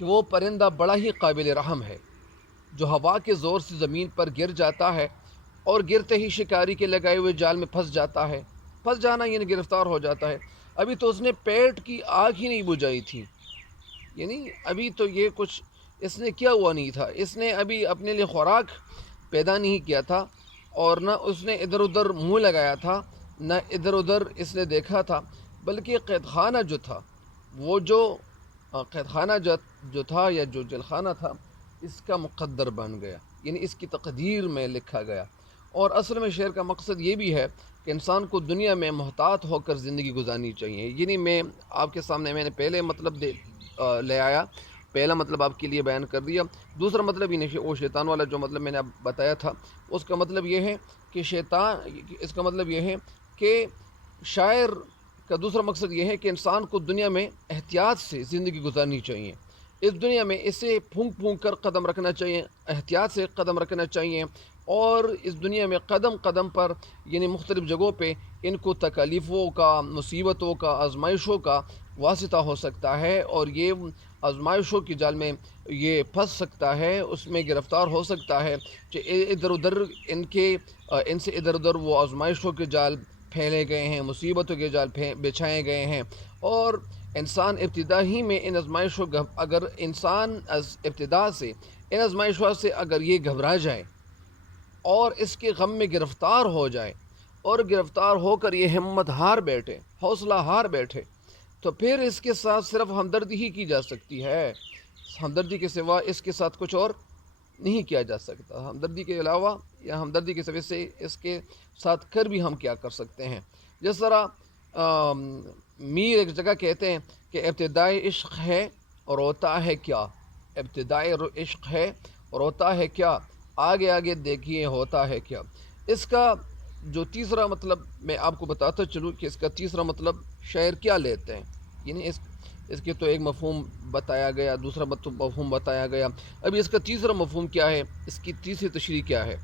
کہ وہ پرندہ بڑا ہی قابل رحم ہے جو ہوا کے زور سے زمین پر گر جاتا ہے اور گرتے ہی شکاری کے لگائے ہوئے جال میں پھنس جاتا ہے۔ پھنس جانا یعنی گرفتار ہو جاتا ہے۔ ابھی تو اس نے پیٹ کی آگ ہی نہیں بجھائی تھی، یعنی ابھی تو یہ کچھ اس نے کیا ہوا نہیں تھا، اس نے ابھی اپنے لیے خوراک پیدا نہیں کیا تھا، اور نہ اس نے ادھر ادھر منہ لگایا تھا، نہ ادھر ادھر اس نے دیکھا تھا، بلکہ قید خانہ جو تھا، وہ جو قید خانہ جو تھا یا جو جیل خانہ تھا، اس کا مقدر بن گیا، یعنی اس کی تقدیر میں لکھا گیا۔ اور اصل میں شعر کا مقصد یہ بھی ہے کہ انسان کو دنیا میں محتاط ہو کر زندگی گزارنی چاہیے۔ یعنی میں آپ کے سامنے میں نے پہلے مطلب لے آیا، پہلا مطلب آپ کے لیے بیان کر دیا۔ دوسرا مطلب یہ وہ شیطان والا جو مطلب میں نے اب بتایا تھا، اس کا مطلب یہ ہے کہ اس کا مطلب یہ ہے کہ شاعر کا دوسرا مقصد یہ ہے کہ انسان کو دنیا میں احتیاط سے زندگی گزارنی چاہیے، اس دنیا میں اسے پھونک پھونک کر قدم رکھنا چاہیے، احتیاط سے قدم رکھنا چاہیے، اور اس دنیا میں قدم قدم پر یعنی مختلف جگہوں پہ ان کو تکالیفوں کا، مصیبتوں کا، آزمائشوں کا واسطہ ہو سکتا ہے، اور یہ آزمائشوں کی جال میں یہ پھنس سکتا ہے، اس میں گرفتار ہو سکتا ہے کہ ادھر ادھر ان سے ادھر ادھر وہ آزمائشوں کے جال پھیلے گئے ہیں، مصیبتوں کے جال بچھائے گئے ہیں، اور انسان ابتدا ہی میں ان آزمائشوں اگر انسان ابتدا سے ان آزمائشوں سے اگر یہ گھبرا جائے اور اس کے غم میں گرفتار ہو جائے، اور گرفتار ہو کر یہ ہمت ہار بیٹھے، حوصلہ ہار بیٹھے، تو پھر اس کے ساتھ صرف ہمدردی ہی کی جا سکتی ہے، ہمدردی کے سوا اس کے ساتھ کچھ اور نہیں کیا جا سکتا۔ ہمدردی کے علاوہ یا ہمدردی کے سبب سے اس کے ساتھ کر بھی ہم کیا کر سکتے ہیں؟ جس طرح میر ایک جگہ کہتے ہیں کہ ابتدائی عشق ہے اور ہوتا ہے کیا، ابتدائی عشق ہے اور ہوتا ہے کیا، آگے آگے دیکھیے ہوتا ہے کیا۔ اس کا جو تیسرا مطلب میں آپ کو بتاتا چلوں کہ اس کا تیسرا مطلب شاعر کیا لیتے ہیں، یعنی اس کے تو ایک مفہوم بتایا گیا، دوسرا مفہوم بتایا گیا، ابھی اس کا تیسرا مفہوم کیا ہے، اس کی تیسری تشریح کیا ہے؟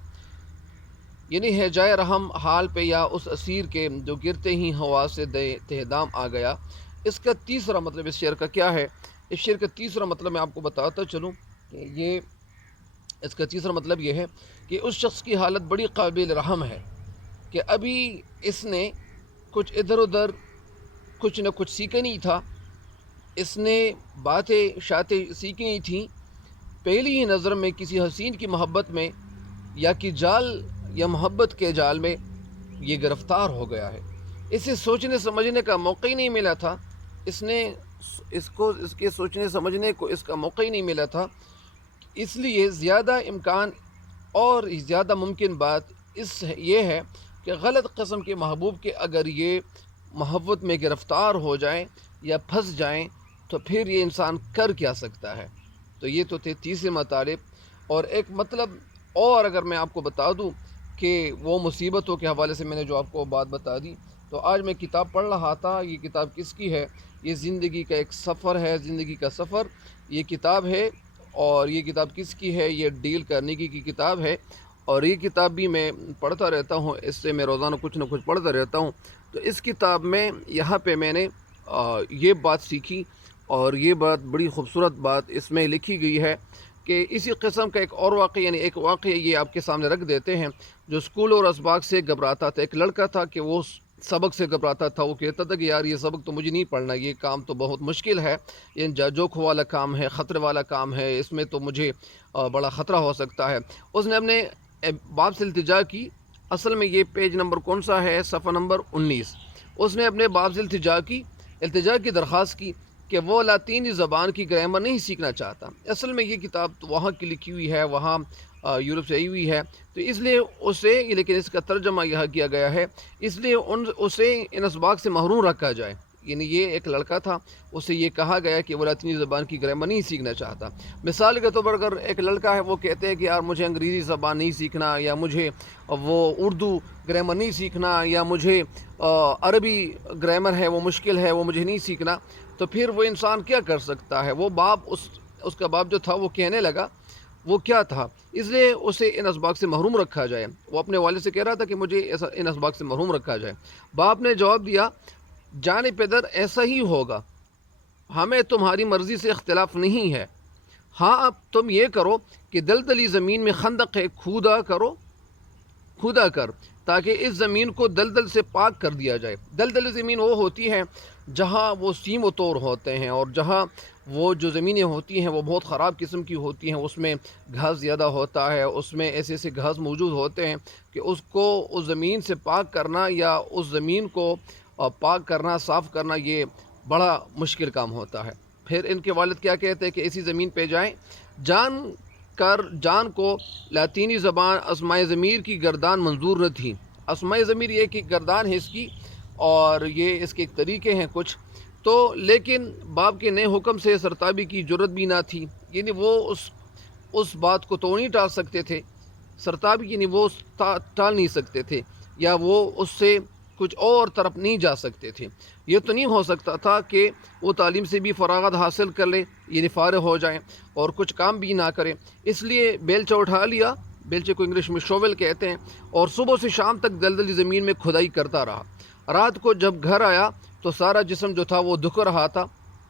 یعنی ہے جائے رحم حال پہ یا اس اسیر کے جو گرتے ہی ہوا سے تہدام آ گیا۔ اس کا تیسرا مطلب اس شعر کا کیا ہے؟ اس شعر کا تیسرا مطلب میں آپ کو بتاتا چلوں کہ اس کا تیسرا مطلب یہ ہے کہ اس شخص کی حالت بڑی قابل رحم ہے کہ ابھی اس نے کچھ ادھر ادھر کچھ نہ کچھ سیکھا نہیں تھا، اس نے باتیں شاتیں سیکھنی تھیں، پہلی ہی نظر میں کسی حسین کی محبت میں یا کہ جال یا محبت کے جال میں یہ گرفتار ہو گیا ہے، اسے سوچنے سمجھنے کا موقع ہی نہیں ملا تھا، اس کے سوچنے سمجھنے کو اس کا موقع ہی نہیں ملا تھا، اس لیے زیادہ امکان اور زیادہ ممکن بات یہ ہے کہ غلط قسم کے محبوب کے اگر یہ محبت میں گرفتار ہو جائیں یا پھنس جائیں تو پھر یہ انسان کر کیا سکتا ہے۔ تو یہ تو تھے تیسرے مطالب، اور ایک مطلب اور اگر میں آپ کو بتا دوں کہ وہ مصیبتوں کے حوالے سے میں نے جو آپ کو بات بتا دی، تو آج میں کتاب پڑھ رہا تھا، یہ کتاب کس کی ہے؟ یہ زندگی کا ایک سفر ہے، زندگی کا سفر یہ کتاب ہے، اور یہ کتاب کس کی ہے؟ یہ ڈیل کارنیگی کی کتاب ہے، اور یہ کتاب بھی میں پڑھتا رہتا ہوں، اس سے میں روزانہ کچھ نہ کچھ پڑھتا رہتا ہوں۔ تو اس کتاب میں یہاں پہ میں نے یہ بات سیکھی، اور یہ بات بڑی خوبصورت بات اس میں لکھی گئی ہے کہ اسی قسم کا ایک اور واقعہ، یعنی ایک واقعہ یہ آپ کے سامنے رکھ دیتے ہیں، جو اسکول اور اسباق سے گھبراتا تھا۔ ایک لڑکا تھا کہ وہ سبق سے گھبراتا تھا، وہ کہتا تھا کہ یار یہ سبق تو مجھے نہیں پڑھنا، یہ کام تو بہت مشکل ہے، یہ جوک والا کام ہے، خطرے والا کام ہے، اس میں تو مجھے بڑا خطرہ ہو سکتا ہے۔ اس نے اپنے باپ سے التجا کی، اصل میں یہ پیج نمبر کون سا ہے؟ صفحہ نمبر 19۔ اس نے اپنے باپ سے التجا کی درخواست کی کہ وہ لاطینی زبان کی گرامر نہیں سیکھنا چاہتا۔ اصل میں یہ کتاب تو وہاں کی لکھی ہوئی ہے، وہاں یورپ سے آئی ہوئی ہے، تو اس لیے اسے، لیکن اس کا ترجمہ یہاں کیا گیا ہے، اس لیے اسے ان اسباق سے محروم رکھا جائے۔ یعنی یہ ایک لڑکا تھا، اسے یہ کہا گیا کہ وہ لاطینی زبان کی گرامر نہیں سیکھنا چاہتا۔ مثال کے طور پر اگر ایک لڑکا ہے، وہ کہتے ہیں کہ یار مجھے انگریزی زبان نہیں سیکھنا، یا مجھے وہ اردو گرامر نہیں سیکھنا، یا مجھے عربی گرامر ہے وہ مشکل ہے، وہ مجھے نہیں سیکھنا، تو پھر وہ انسان کیا کر سکتا ہے؟ وہ باپ اس کا باپ جو تھا وہ کہنے لگا، وہ کیا تھا، اس لیے اسے ان اسباق سے محروم رکھا جائے۔ وہ اپنے والد سے کہہ رہا تھا کہ مجھے ان اسباق سے محروم رکھا جائے۔ باپ نے جواب دیا، جانے پدر ایسا ہی ہوگا، ہمیں تمہاری مرضی سے اختلاف نہیں ہے، ہاں اب تم یہ کرو کہ دلدلی زمین میں خندق کھودا کر، تاکہ اس زمین کو دلدل سے پاک کر دیا جائے۔ دلدل زمین وہ ہوتی ہے جہاں وہ سیم و تور ہوتے ہیں، اور جہاں وہ جو زمینیں ہوتی ہیں وہ بہت خراب قسم کی ہوتی ہیں، اس میں گھاس زیادہ ہوتا ہے، اس میں ایسے ایسے گھاس موجود ہوتے ہیں کہ اس کو اس زمین سے پاک کرنا یا اس زمین کو پاک کرنا، صاف کرنا، یہ بڑا مشکل کام ہوتا ہے۔ پھر ان کے والد کیا کہتے ہیں کہ ایسی زمین پہ جائیں جان کو لاطینی زبان اسماء ضمیر کی گردان منظور نہ تھی۔ اسماء ضمیر یہ کہ گردان ہے اس کی، اور یہ اس کے طریقے ہیں کچھ تو، لیکن باپ کے نئے حکم سے سرتابی کی جرت بھی نہ تھی، یعنی وہ اس بات کو تو نہیں ٹال سکتے تھے، سرتابی یعنی وہ ٹال نہیں سکتے تھے، یا وہ اس سے کچھ اور طرف نہیں جا سکتے تھے۔ یہ تو نہیں ہو سکتا تھا کہ وہ تعلیم سے بھی فراغت حاصل کر لے، یعنی فارغ ہو جائیں اور کچھ کام بھی نہ کریں، اس لیے بیلچہ اٹھا لیا، بیلچے کو انگلش میں شوول کہتے ہیں، اور صبح سے شام تک دلدلی زمین میں کھدائی کرتا رہا۔ رات کو جب گھر آیا تو سارا جسم جو تھا وہ دکھ رہا تھا،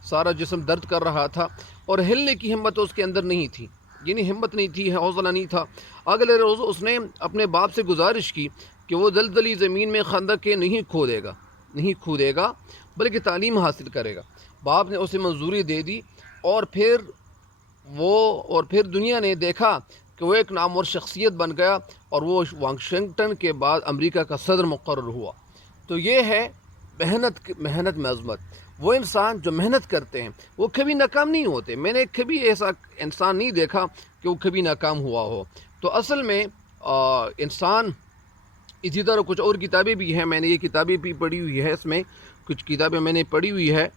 سارا جسم درد کر رہا تھا، اور ہلنے کی ہمت اس کے اندر نہیں تھی، یعنی ہمت نہیں تھی، حوصلہ نہیں تھا۔ اگلے روز اس نے اپنے باپ سے گزارش کی کہ وہ دلدلی زمین میں خندق نہیں کھودے گا بلکہ تعلیم حاصل کرے گا۔ باپ نے اسے منظوری دے دی، اور پھر دنیا نے دیکھا کہ وہ ایک نامور شخصیت بن گیا، اور وہ واشنگٹن کے بعد امریکہ کا صدر مقرر ہوا۔ تو یہ ہے محنت میں عظمت۔ وہ انسان جو محنت کرتے ہیں وہ کبھی ناکام نہیں ہوتے۔ میں نے کبھی ایسا انسان نہیں دیکھا کہ وہ کبھی ناکام ہوا ہو۔ تو اصل میں انسان، اسی طرح کچھ اور کتابیں بھی ہیں، میں نے یہ کتابیں بھی پڑھی ہوئی ہے، اس میں کچھ کتابیں میں نے پڑھی ہوئی ہے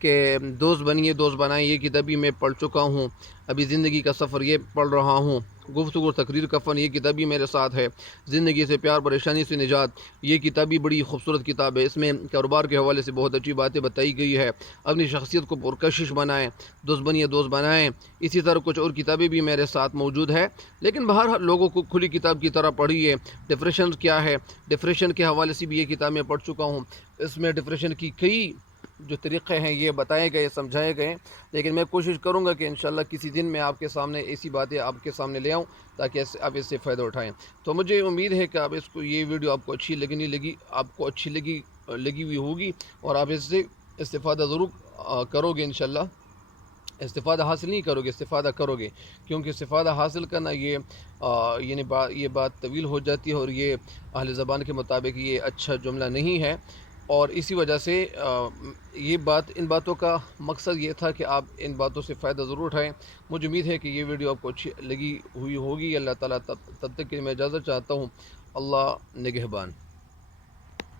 کہ دوست بنیے دوست بنائیں، یہ کتابی میں پڑھ چکا ہوں۔ ابھی زندگی کا سفر یہ پڑھ رہا ہوں۔ گفتگو تقریر کفن یہ کتابی میرے ساتھ ہے۔ زندگی سے پیار پریشانی سے نجات یہ کتابی بڑی خوبصورت کتاب ہے، اس میں کاروبار کے حوالے سے بہت اچھی باتیں بتائی گئی ہے۔ اپنی شخصیت کو پرکشش بنائیں، دوست بنیے دوست بنائیں۔ اسی طرح کچھ اور کتابیں بھی میرے ساتھ موجود ہے، لیکن باہر لوگوں کو کھلی کتاب کی طرح پڑھیے۔ ڈپریشن کیا ہے، ڈپریشن کے حوالے سے بھی یہ کتاب میں پڑھ چکا ہوں۔ اس میں ڈپریشن کی کئی جو طریقے ہیں یہ بتائے گئے، سمجھائے گئے، لیکن میں کوشش کروں گا کہ انشاءاللہ کسی دن میں آپ کے سامنے ایسی باتیں آپ کے سامنے لے آؤں تاکہ آپ اس سے فائدہ اٹھائیں۔ تو مجھے امید ہے کہ یہ ویڈیو آپ کو اچھی لگی ہوئی ہوگی، اور آپ اس سے استفادہ ضرور کرو گے انشاءاللہ۔ استفادہ حاصل نہیں کرو گے، استفادہ کرو گے، کیونکہ استفادہ حاصل کرنا یہ بات طویل ہو جاتی ہے، اور یہ اہل زبان کے مطابق یہ اچھا جملہ نہیں ہے، اور اسی وجہ سے ان باتوں کا مقصد یہ تھا کہ آپ ان باتوں سے فائدہ ضرور اٹھائیں۔ مجھے امید ہے کہ یہ ویڈیو آپ کو اچھی لگی ہوئی ہوگی۔ اللہ تعالیٰ تب تک کے لیے میں اجازت چاہتا ہوں۔ اللہ نگہبان۔